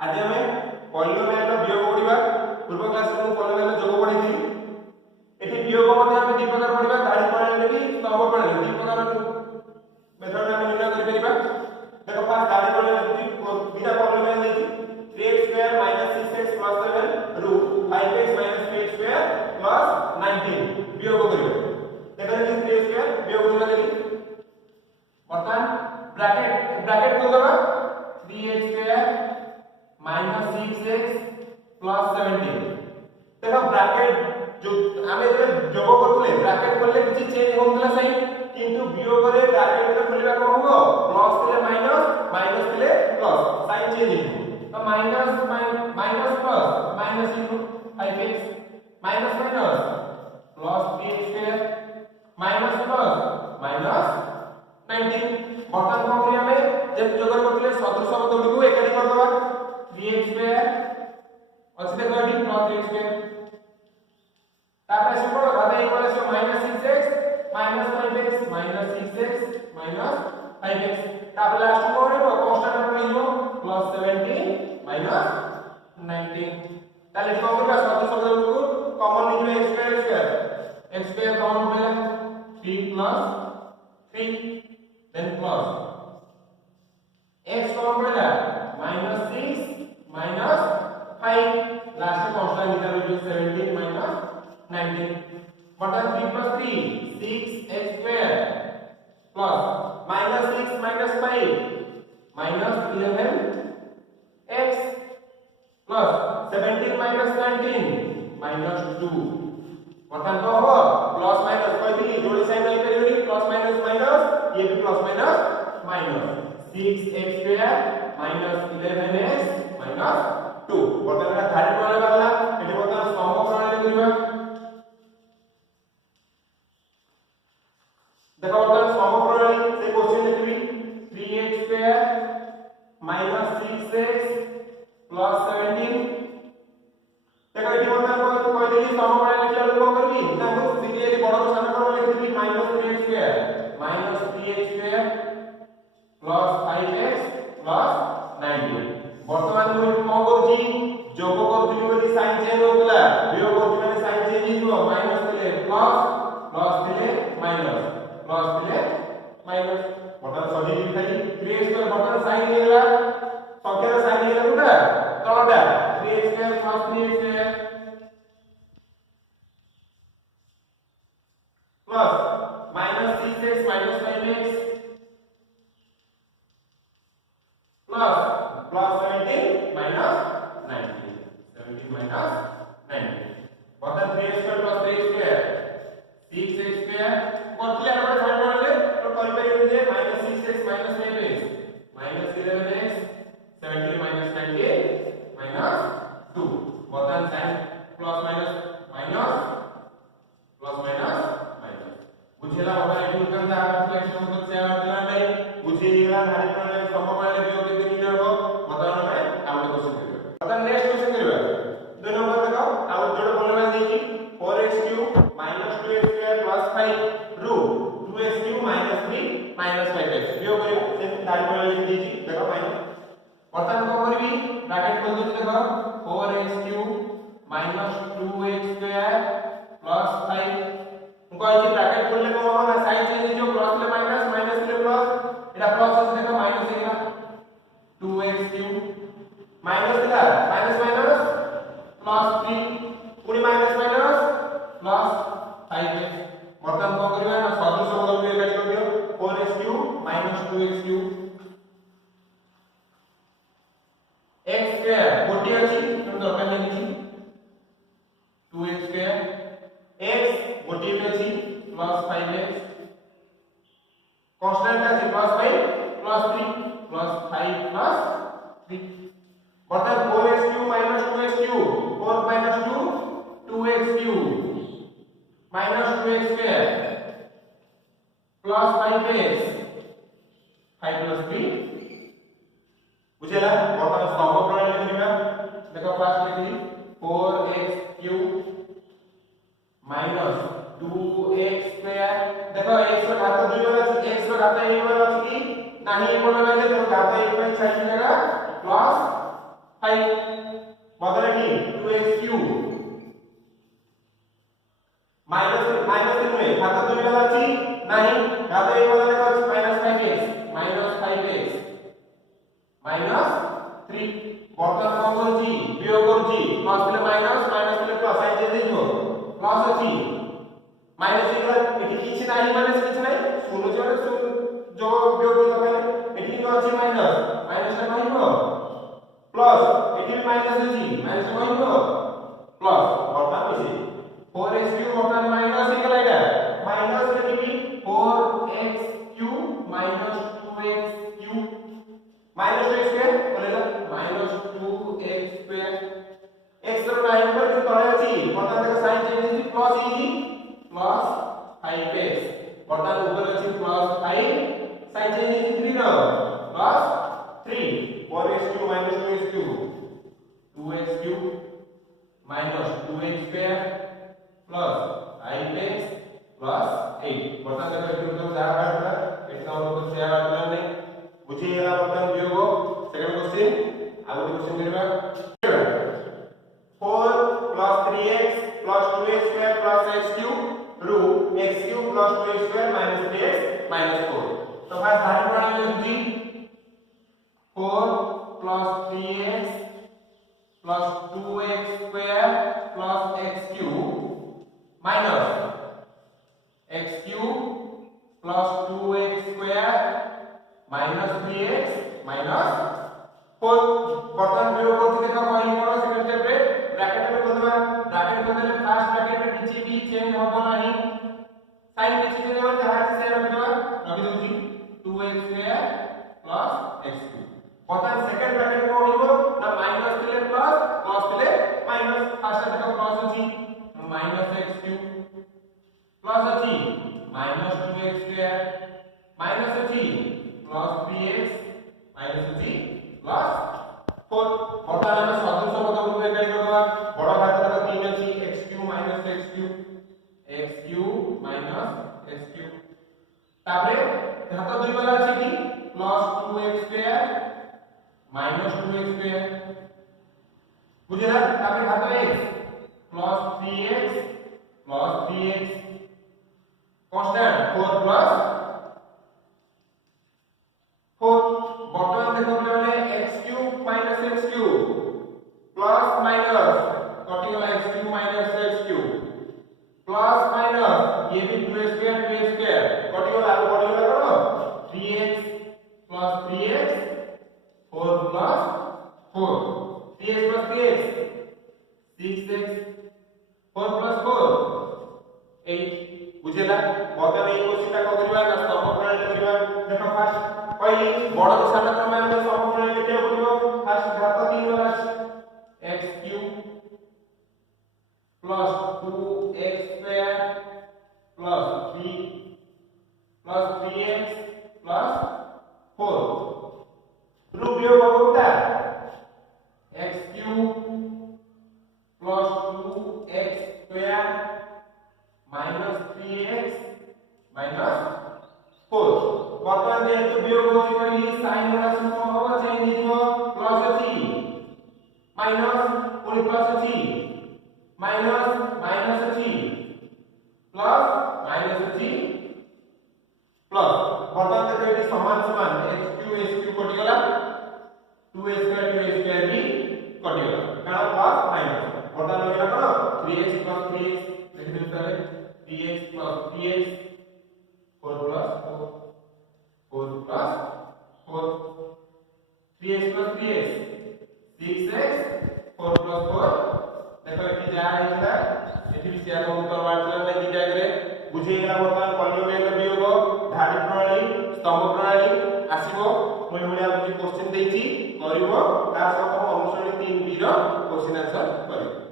आज आम पॉलिनोमियल वियोग पढ़ा। पूर्व क्लास में पॉलिनोमियल जोग पढ़ी एठी वियोग मध्ये हम दि प्रकार पढ़ा धारी प्रणाली भी स्तंभ प्रणाली दि प्रकार मेथड हम निर्णय कर परिबा। देखो फास्ट धारी प्रणाली दुटा पॉलिनोमियल देछि 3x² - 6x + 7 root 5x - 3x² + 19 वियोग करियो। देखो ये 3x² वियोग जोड़ा देली बर्तमान ब्रैकेट खोल दबा 3x² - 6x + 17। देखो ब्रैकेट जो आमे जोग करथले ब्रैकेट खोलले किछि चेंज होउतला सही किंतु वियोग रे ब्रैकेट रे खोलिबा कोन हो प्लस थिले माइनस माइनस थिले प्लस साइन चेंज हो तो minus minus plus minus into 5x minus minus plus 3x² minus plus minus 19। बर्तमान कोन करिया हमें जब जोग करथले सदृश शब्द गुडी को एकाडी कर दबा 3x² अछि देखो एडी प्लस 3x² तापर से पड़ो घात इक्वल से -6x - 5x -6x - 5x तापर लास्ट को रे कांस्टेंट नंबर लियो +17 - 19। ताले को करबा सदृश शब्द को कॉमन लियो x² कॉमन होइला 3 + 3 देन प्लस x कॉमन पड़ेगा -6 - 5 लास्ट कांस्टेंट निकाल लियो 17 - 19 button 3 + 3 6x² plus -6 - 5 -11x plus 17 - 19 -2 button तो हो प्लस माइनस कहली जोड़ी साइन नहीं करियोनी प्लस माइनस माइनस ये भी plus minus minus 6x² -11x -2 button का थारी प्रणाली वाला एटी बटन स्तंभ प्रणाली करिबा। देखो बर्तमान स्तंभ प्रणाली से क्वेश्चन लिखबी 3x² - 6x + 17। देखो एटी बर्तमान को कह देली स्तंभ प्रणाली लिखला लोग करबी ना हम सीधे बड़ सान प्रणाली लिख देबी -3x² + 5x + 19। बर्तमान को कोन करछि जोग करथिबी बोली साइन चेंज होतला वियोग करथि माने साइन चेंज हिजो माइनस थिले प्लस प्लस थिले माइनस प्लस थिले माइनस बटन सही लिखाई 3x² बटन साइन हेला संख्या साइन हेला गुडा तळटा 3x² + 3x² plus -6x - 5x plus plus 17 - 19 17 - 19 बटन 3x² + 3x² 6x² करथले आपण फाइंड करले तो करि परिबे जे -6x - 5x -11x 17 - 19 -2 बटन sign plus minus minus plus minus minus बुझेला बाबा एटी उठन जा रिफ्लेक्शन तो से आला नै बुझेला धारी प्रणाली स्तंभ प्रणाली वियोग के दिन हो मतलब में आउट क्वेश्चन करियो। बटन नेक्स्ट क्वेश्चन करियो 2 नंबर देखो आउट जोड़ पॉलिनोमियल देछि 4x³ - 2x² + 5 root 2x³ - 3 - 5x वियोग करियो से धारी प्रणाली लिख देछि देखो माइनस बर्तमान को करबी ब्रैकेट खोल देछि देखो 4x³ - 2x² + 5 उनको ब्रैकेट खोलले को होना साइन चेंज जो प्लस ले माइनस माइनस ले प्लस एटा प्लस আছে देखो माइनस हेला 2x³ माइनस दिला माइनस माइनस प्लस 3 पुनी माइनस माइनस प्लस 5x बर्तमान को करबा ना सदृश शब्द को एकाडी कर दियो 4x³ - 2x³ x² गोटी अछि हम दरकार नै किछि 2x² x गोटी में अछि प्लस 5x कांस्टेंट अछि प्लस 5 प्लस 3 प्लस 5 प्लस 3 बर्तमान 4x³ - 2x³ 4 - 2 2x³ - 2x² plus 5x 5 plus 3 बुझेला बर्तमान स्तंभ प्रणाली लिखिबा देखो फास्ट लिखि 4x³ - 2x² देखो x रो घात 2 वाला x रो घात 1 वाला अछि कि नाही 1 वाला ले तो घात 1 में चाहिए जगह प्लस 5 बदले की 2x क्यूब माइनस माइनस 3 में घात 2 वाला अछि नहीं घात 1 वाला देखो -5x -3 बर्तन कौन करछि वियोग करछि प्लस ले माइनस माइनस ले प्लस आई जे देइबो प्लस अछि माइनस इक्वल एठी किछि नाही माइनस किछि नाही शून्य जोड़े जो वियोग लगाले एठी तो अछि माइनस माइनस ले कहइबो प्लस एठी भी माइनस अछि माइनस कहइबो प्लस बर्तन किछि 4x क्यूब बर्तन माइनस इक्वल आइडा माइनस लेकिन 4x cube minus 2x cube minus 2x square बोलेला माइनस 2x स्क्वायर x रो लाइन पर जो तळे अछि बर्तन देखो साइन चेंज अछि प्लस इजी प्लस 5x बर्तन ऊपर अछि प्लस 5 साइन चेंज अछि 3 रो plus 3 4x cube minus 2x cube 2x cube minus 2x square plus 5x plus 8 बर्तन देखो एठी तो जा बाटला एटा और से बाटला नै बुझी गेला बर्तन वियोग सेकंड क्वेश्चन आगो क्वेश्चन करबा 4 plus 3x plus 2x square plus x cube ru x cube plus 2x square minus 3x minus 4 तो फास्ट धारी प्रणाली में जी 4 plus 3x plus 2x square plus x cube minus x cube plus 2x square minus 3x minus 4 बर्तन प्रयोग करते देखो कहीं करो सेकंड स्टेप रे ब्रैकेट में खोलबा ब्रैकेट खोलले फर्स्ट ब्रैकेट में किछि भी चेंज होबो नाही साइन किछि चेंज होबो जहां से रख देबा रख doji 2x square plus x cube बर्तन सेकंड ब्रैकेट में होइबो ना माइनस थिले प्लस प्लस थिले माइनस फर्स्ट देखो प्लस अछि माइनस x क्यूब प्लस अछि माइनस 2x स्क्वायर माइनस अछि प्लस 3x माइनस अछि प्लस 4 बर्तन में सदस्य पद को एकाई करबा बड़ घात देखो 3 अछि x cube minus x cube minus x cube तापरे घात 2 वाला अछि कि plus 2x square minus 2x square बुझला तापरे घात x plus 3x constant 4 plus 4 बर्तन देखो बोले x cube minus x cube plus minus कटी गला x cube minus x cube plus minus ये भी 2x स्क्वायर कटी गला आगे बढ़ी गला करो 3x plus 3x 4 plus 4 3x plus 3x 6x 4 plus 4 8 बुझेला बर्तन এই কোশ্চেনটা কো করিবা না স্তম্ভ প্রণালী করিবা দেখো ফার্স্ট पहली बड़ दिशा क्रम में स्तंभ प्रणाली लिखे बोलिबो फार्स्ट घात 3 वाला x cube plus 2x square plus 3 plus 3x plus 4 रू वियोग होता x cube plus 2x square minus 3x minus 4 बर्तन दे तो वियोग होची करी साइन वाला सूत्र होबो चेंज हिजो प्लस अछि माइनस पुनी प्लस अछि माइनस माइनस अछि प्लस माइनस अछि प्लस बर्तन दे एटी समान समान x क्यूब कटि गला 2x स्क्वायर भी कटि गला कारण प्लस माइनस बर्तन होइला करो 3x प्लस 3x लिख दे तारे 3x plus 3x 4 plus 4 4 plus 4 3x plus 3x 6x 4 plus 4 देखो एठी जा आइला एठी भी सिया को उत्तर वाचन नै दी जाय रे बुझे गेला बर्तन पॉलिनोमियल वियोग धारी प्रणाली स्तंभ प्रणाली आसीबो मुई मुई आपन क्वेश्चन देइची करिवो ता सब अनुसरण 3 बी रो क्वेश्चन आंसर करिवो